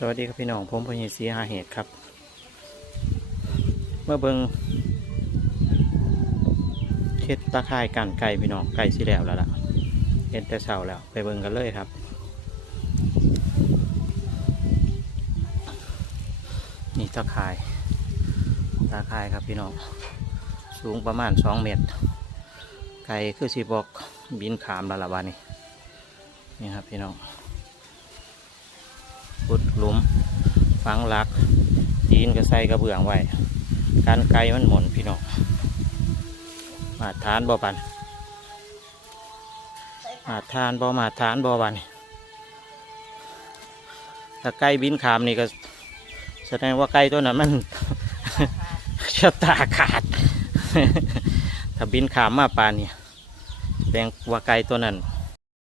สวัสดีครับพี่น้องผมพญศรีหาเหตุครับ เมื่อเบิงเช็ดตะข่ายกันไก่พี่น้องไก่สิแล้วแล้วล่ะเห็นแต่เช้าแล้ว ไปเบิงกันเลยครับ นี่ตะข่าย ตะข่ายครับพี่น้อง สูงประมาณสองเมตร ไก่คือสีบอกบินขามแล้วล่ะบ้านี้นี่ครับพี่น้อง ขุดหลุมฝังหลักตีนก็ใส่กระเบื้องไว้ การไกลมันหมุนพี่น้องมาทานบ่ปันมาทานบ่มาทานบ่บันถ้าไก่บินขามนี่ก็ แสดงว่าไก่ตัวนั้นมันชะตาขาด ถ้าบินขามมาปานนี่แสดงว่าไก่ตัวนั้น